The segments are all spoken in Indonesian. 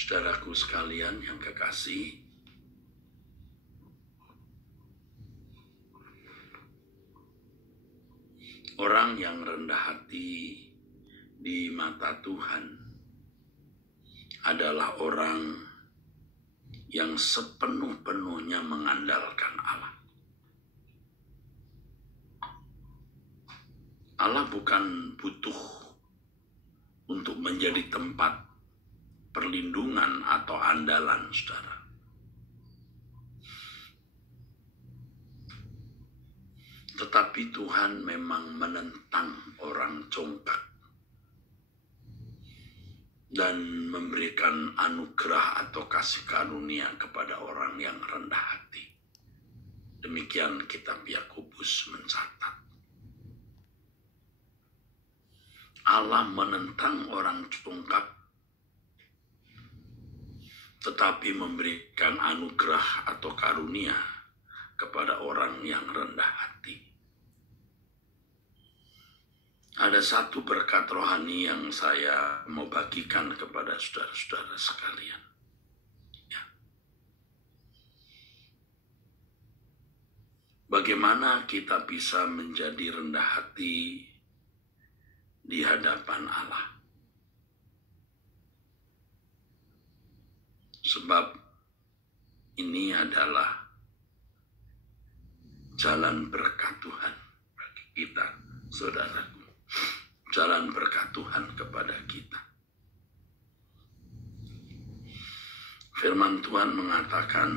Saudaraku sekalian yang kekasih, orang yang rendah hati di mata Tuhan adalah orang yang sepenuh-penuhnya mengandalkan Allah. Allah bukan butuh untuk menjadi tempat perlindungan atau andalan, saudara. Tetapi Tuhan memang menentang orang congkak dan memberikan anugerah atau kasih karunia kepada orang yang rendah hati. Demikian kitab Yakobus mencatat. Allah menentang orang congkak tetapi memberikan anugerah atau karunia kepada orang yang rendah hati. Ada satu berkat rohani yang saya mau bagikan kepada saudara-saudara sekalian. Ya. Bagaimana kita bisa menjadi rendah hati di hadapan Allah? Sebab ini adalah jalan berkat Tuhan bagi kita, saudaraku. Jalan berkat Tuhan kepada kita. Firman Tuhan mengatakan,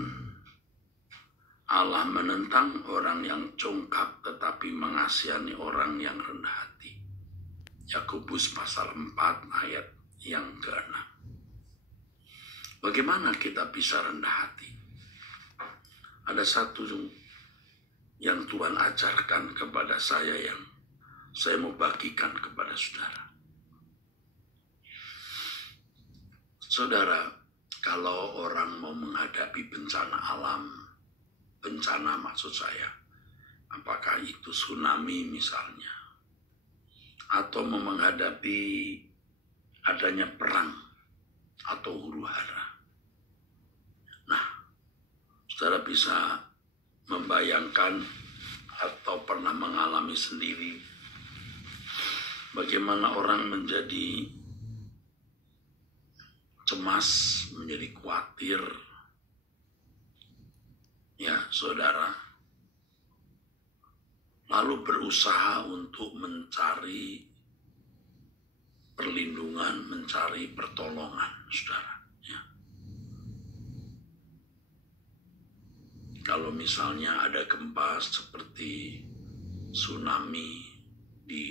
Allah menentang orang yang congkak tetapi mengasihani orang yang rendah hati. Yakobus pasal 4 ayat yang ke-6. Bagaimana kita bisa rendah hati? Ada satu yang Tuhan ajarkan kepada saya yang saya mau bagikan kepada saudara. Saudara, kalau orang mau menghadapi bencana alam, bencana maksud saya, apakah itu tsunami misalnya, atau mau menghadapi adanya perang atau huru-hara. Nah, saudara bisa membayangkan atau pernah mengalami sendiri bagaimana orang menjadi cemas, menjadi khawatir. Ya, saudara. Lalu berusaha untuk mencari perlindungan, mencari pertolongan, saudara. Ya. Kalau misalnya ada gempa seperti tsunami di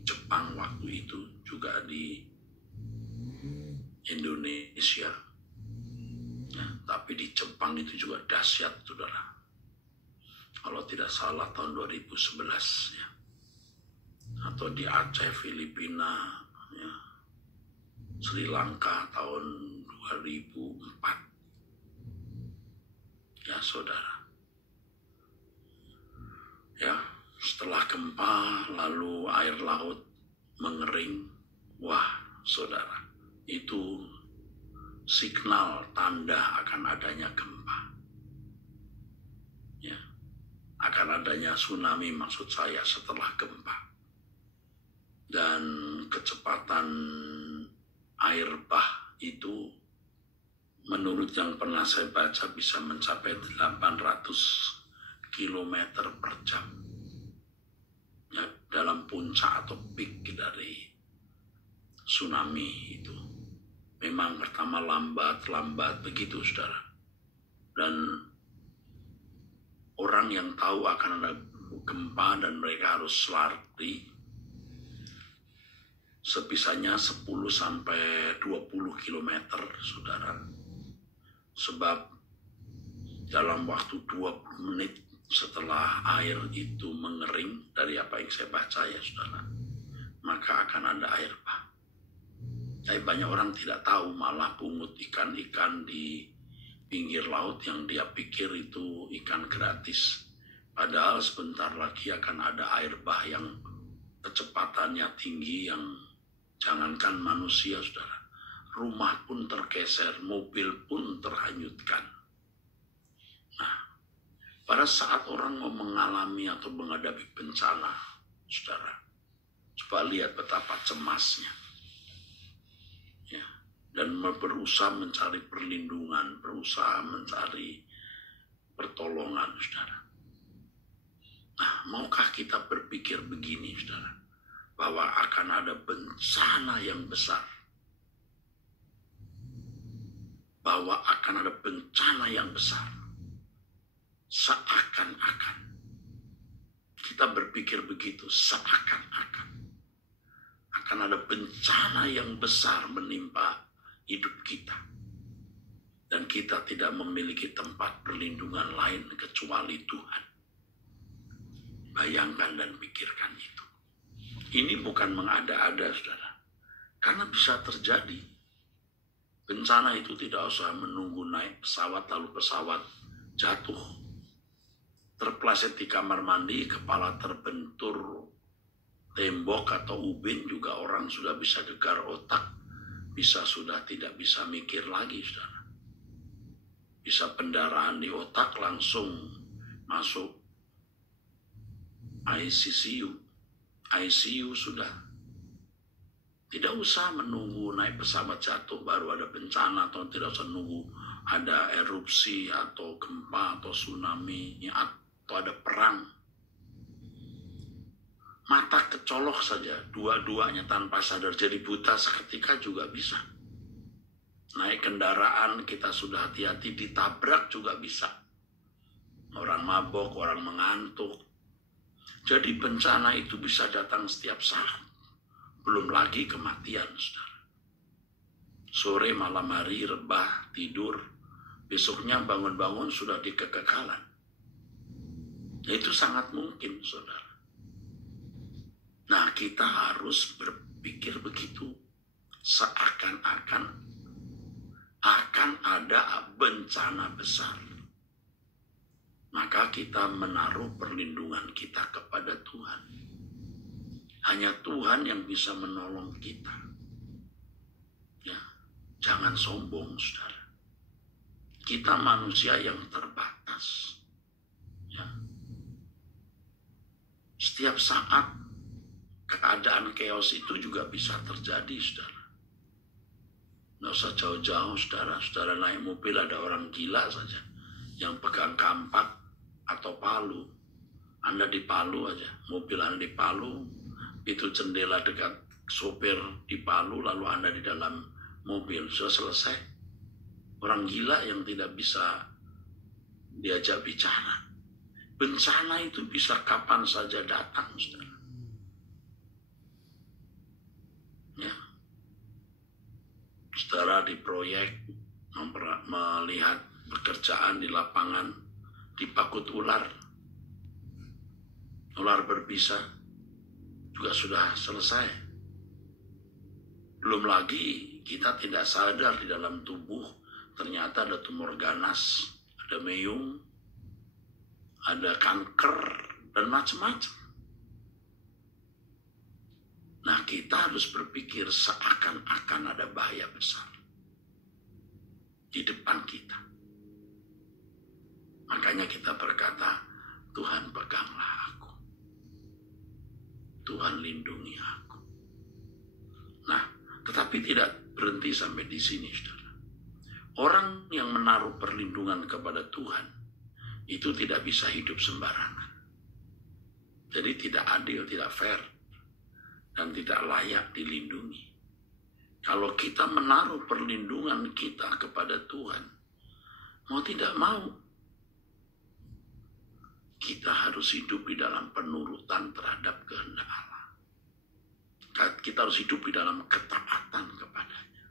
Jepang waktu itu, juga di Indonesia, ya, tapi di Jepang itu juga dahsyat, saudara. Kalau tidak salah tahun 2011, ya. Atau di Aceh, Filipina, ya. Sri Lanka tahun 2004. Ya, saudara. Ya, setelah gempa lalu air laut mengering. Wah, saudara, itu signal tanda akan adanya gempa. Ya, akan adanya tsunami maksud saya setelah gempa. Dan kecepatan air bah itu menurut yang pernah saya baca bisa mencapai 800 km per jam. Ya, dalam puncak atau peak dari tsunami itu. Memang pertama lambat begitu, saudara. Dan orang yang tahu akan ada gempa dan mereka harus lari sebisanya 10-20 km, saudara. Sebab dalam waktu 20 menit setelah air itu mengering, dari apa yang saya baca ya saudara, maka akan ada air bah. Tapi banyak orang tidak tahu, malah pungut ikan-ikan di pinggir laut yang dia pikir itu ikan gratis. Padahal sebentar lagi akan ada air bah yang kecepatannya tinggi, yang jangankan manusia saudara, rumah pun tergeser, mobil pun terhanyutkan. Nah, pada saat orang mau mengalami atau menghadapi bencana, saudara, coba lihat betapa cemasnya. Ya, dan berusaha mencari perlindungan, berusaha mencari pertolongan, saudara. Nah, maukah kita berpikir begini, saudara, bahwa akan ada bencana yang besar, bahwa akan ada bencana yang besar, seakan-akan kita berpikir begitu, seakan-akan akan ada bencana yang besar menimpa hidup kita, dan kita tidak memiliki tempat perlindungan lain kecuali Tuhan. Bayangkan dan pikirkan itu. Ini bukan mengada-ada, saudara, karena bisa terjadi. Bencana itu tidak usah menunggu naik pesawat lalu pesawat jatuh, terpeleset di kamar mandi, kepala terbentur tembok atau ubin juga orang sudah bisa gegar otak, bisa sudah tidak bisa mikir lagi, saudara. Bisa pendarahan di otak, langsung masuk ICU sudah. Tidak usah menunggu naik pesawat jatuh baru ada bencana, atau tidak usah nunggu ada erupsi atau gempa atau tsunami atau ada perang. Mata kecolok saja, dua-duanya tanpa sadar jadi buta seketika juga bisa. Naik kendaraan kita sudah hati-hati, ditabrak juga bisa. Orang mabok, orang mengantuk. Jadi bencana itu bisa datang setiap saat. Belum lagi kematian, saudara. Sore, malam hari, rebah, tidur. Besoknya bangun-bangun sudah di kekekalan. Itu sangat mungkin, saudara. Nah, kita harus berpikir begitu. Seakan-akan akan ada bencana besar. Maka kita menaruh perlindungan kita kepada Tuhan. Hanya Tuhan yang bisa menolong kita. Ya, jangan sombong, saudara. Kita manusia yang terbatas. Ya. Setiap saat keadaan chaos itu juga bisa terjadi, saudara. Nggak usah jauh-jauh, saudara. Saudara naik mobil ada orang gila saja yang pegang kampak atau palu. Anda di Palu aja, mobil Anda di Palu, itu jendela dekat sopir di Palu, lalu Anda di dalam mobil, sudah selesai. Orang gila yang tidak bisa diajak bicara. Bencana itu bisa kapan saja datang, saudara. Ya. Saudara di proyek melihat pekerjaan di lapangan dipakut ular. Ular berbisa juga sudah selesai. Belum lagi kita tidak sadar di dalam tubuh ternyata ada tumor ganas, ada meum, ada kanker, dan macam-macam. Nah, kita harus berpikir seakan-akan ada bahaya besar di depan kita. Makanya kita berkata, Tuhan peganglah aku. Tuhan lindungi aku. Nah, tetapi tidak berhenti sampai di sini, saudara. Orang yang menaruh perlindungan kepada Tuhan itu tidak bisa hidup sembarangan. Jadi tidak adil, tidak fair, dan tidak layak dilindungi. Kalau kita menaruh perlindungan kita kepada Tuhan, mau tidak mau, kita harus hidup di dalam penurutan terhadap kehendak Allah. Kita harus hidup di dalam ketaatan kepadanya.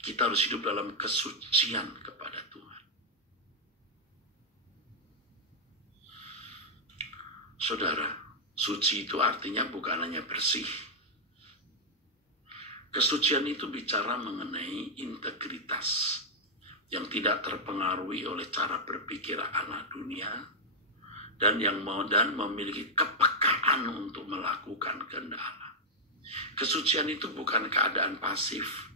Kita harus hidup dalam kesucian kepada Tuhan. Saudara, suci itu artinya bukan hanya bersih. Kesucian itu bicara mengenai integritas yang tidak terpengaruhi oleh cara berpikir anak dunia, dan yang memiliki kepekaan untuk melakukan kehendak Allah. Kesucian itu bukan keadaan pasif,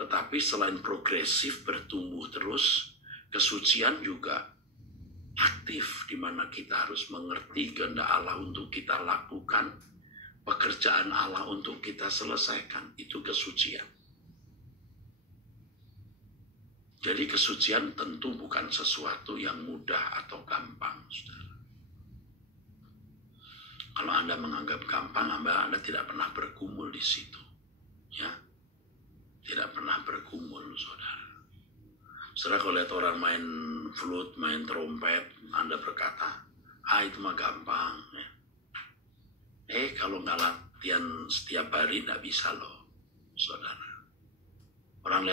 Tetapi selain progresif bertumbuh terus, kesucian juga aktif, di mana kita harus mengerti kehendak Allah untuk kita lakukan, pekerjaan Allah untuk kita selesaikan. Itu kesucian. Jadi kesucian tentu bukan sesuatu yang mudah atau gampang, saudara. Kalau Anda menganggap gampang, Anda tidak pernah bergumul di situ, ya, tidak pernah bergumul, saudara. Saudara, kalau lihat orang main flute, main trompet, Anda berkata, itu mah gampang, ya. Kalau nggak latihan setiap hari, nggak bisa loh, saudara. Kalau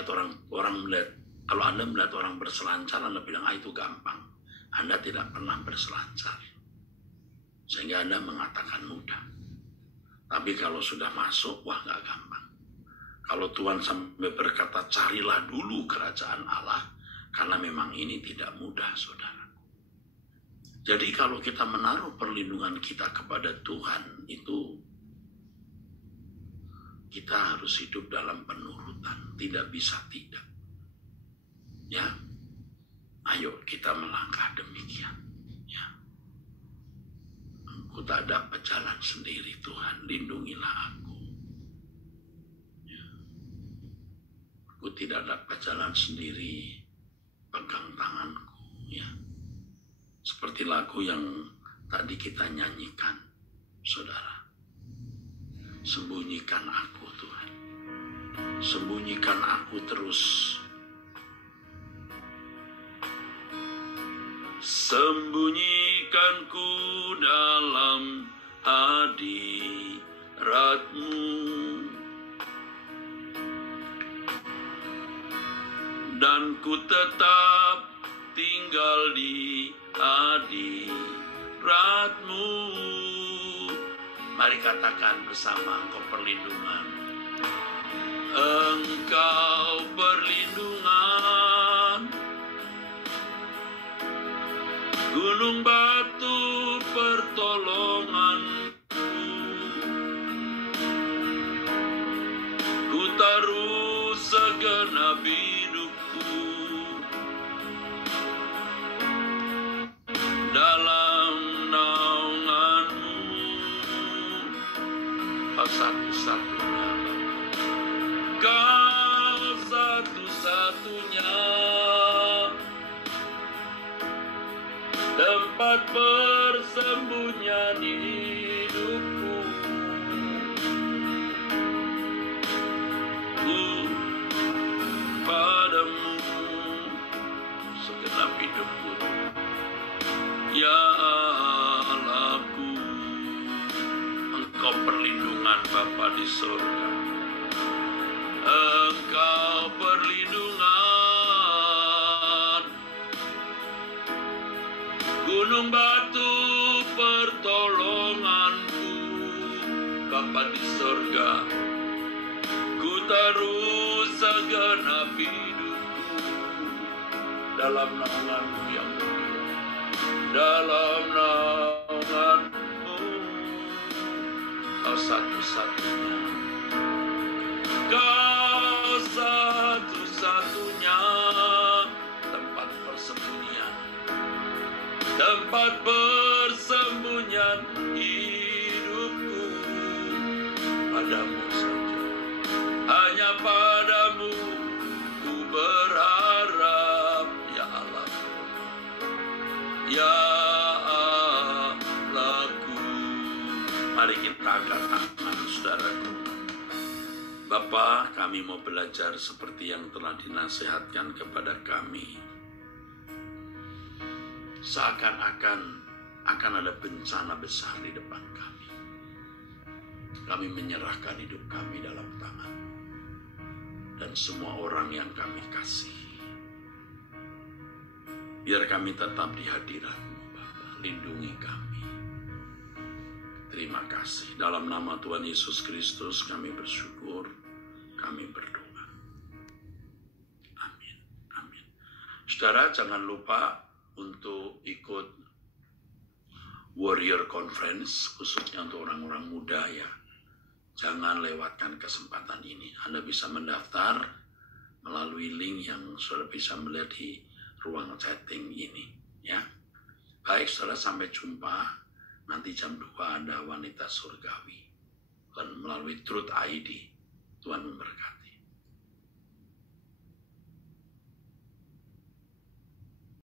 Anda melihat orang berselancar, Anda bilang, itu gampang. Anda tidak pernah berselancar, sehingga Anda mengatakan mudah. Tapi kalau sudah masuk, wah nggak gampang. Kalau Tuhan sampai berkata, carilah dulu kerajaan Allah, karena memang ini tidak mudah, saudara. Jadi kalau kita menaruh perlindungan kita kepada Tuhan, itu kita harus hidup dalam penurutan, tidak bisa tidak. Ya, ayo kita melangkah demikian. Ya, aku tak dapat jalan sendiri, Tuhan, lindungilah aku. Ya. Aku tidak dapat jalan sendiri, pegang tanganku. Ya, seperti lagu yang tadi kita nyanyikan, saudara. Sembunyikan aku, Tuhan. Sembunyikan aku terus. Sembunyikanku dalam hadirat-Mu, dan ku tetap tinggal di hadirat-Mu. Mari katakan bersama, Engkau perlindungan. Engkau perlindungan, gunung batu pertolonganku. Ku taruh segenap hidupku dalam naungan-Mu. Kau satu-satunya, Kau satu-satunya tempat persembunyian hidupku. Ku padamu segenap hidupku, ya Allahku. Engkau perlindungan Bapa di surga. Engkau perlindungan, gunung batu pertolonganku. Bapa di surga, ku taruh segenap hidupku dalam naungan-Mu yang mulia. Dalam naungan-Mu, Kau satu-satunya. Kau satu-satunya tempat persembunyian, tempat persembunyian hidupku. Padamu saja, hanya padamu ku berharap, ya Allah, ya Allahku. Mari kita angkat tangan, saudaraku. Bapa, kami mau belajar seperti yang telah dinasihatkan kepada kami. Seakan-akan akan ada bencana besar di depan kami. Kami menyerahkan hidup kami dalam tangan dan semua orang yang kami kasihi. Biar kami tetap di hadirat-Mu, Bapa. Lindungi kami. Terima kasih. Dalam nama Tuhan Yesus Kristus kami bersyukur, kami berdoa. Amin. Amin. Saudara, jangan lupa untuk ikut Warrior Conference, khususnya untuk orang-orang muda ya. Jangan lewatkan kesempatan ini. Anda bisa mendaftar melalui link yang saudara bisa melihat di ruang chatting ini. Ya, baik saudara, sampai jumpa. Nanti jam 2 ada Wanita Surgawi dan melalui Truth ID. Tuhan memberkati.